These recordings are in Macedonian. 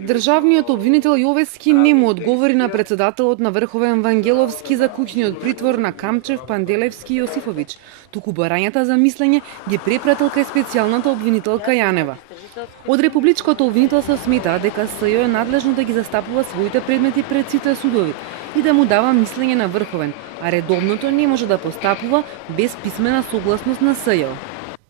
Државниот обвинител Јовески не му одговори на председателот на Врховен Вангеловски за куќниот притвор на Камчев, Панделевски и Јосифовиќ, туку барањата за мислење ги препратил кај специјалната обвинителка Јанева. Од Републичкото обвинителство смета дека СЈО е надлежно да ги застапува своите предмети пред сите судови и да му дава мислење на Врховен, а редовното не може да постапува без писмена согласност на СЈО.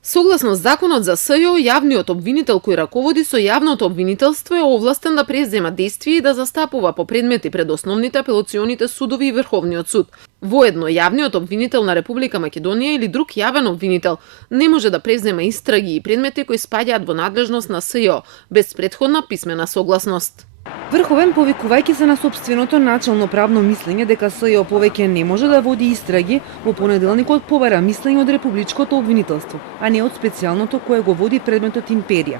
Согласно законот за СЈО, јавниот обвинител кој раководи со јавното обвинителство е овластен да презема действие и да застапува по предмети пред основните апелационите судови и Врховниот суд. Воедно, јавниот обвинител на Република Македонија или друг јавен обвинител не може да презема истраги и предмети кои спаѓаат во надлежност на СЈО без претходна писмена согласност. Врховен, повикувајќи се на сопственото начално правно мислење дека СЈО повеќе не може да води истраги, во понеделникот побара мислење од Републичкото обвинителство, а не од специјалното кое го води предметот Империја.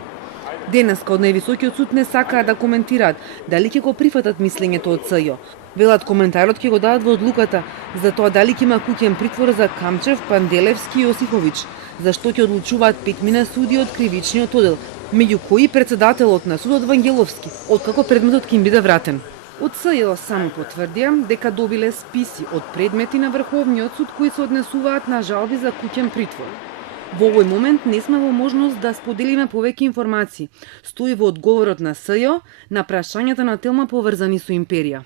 Денеска од највисокиот суд не сакаат да коментираат дали ќе го прифатат мислењето од СЈО. Велат коментарот ќе го дадат во одлуката за тоа дали ќе има куќен притвор за Камчев, Панделевски и Јосифовиќ, зашто ќе одлучуваат 5 суди од кривичниот оддел, меѓу кои председателот на судот Вангеловски, откако предметот ќе им биде вратен. Од СЈО само потврдија дека добиле списи од предмети на Врховниот суд кои се однесуваат на жалби за куќен притвор. Во овој момент не сме во можност да споделиме повеќе информации, стои во одговорот на СЈО на прашањата на Телма поврзани со Империја.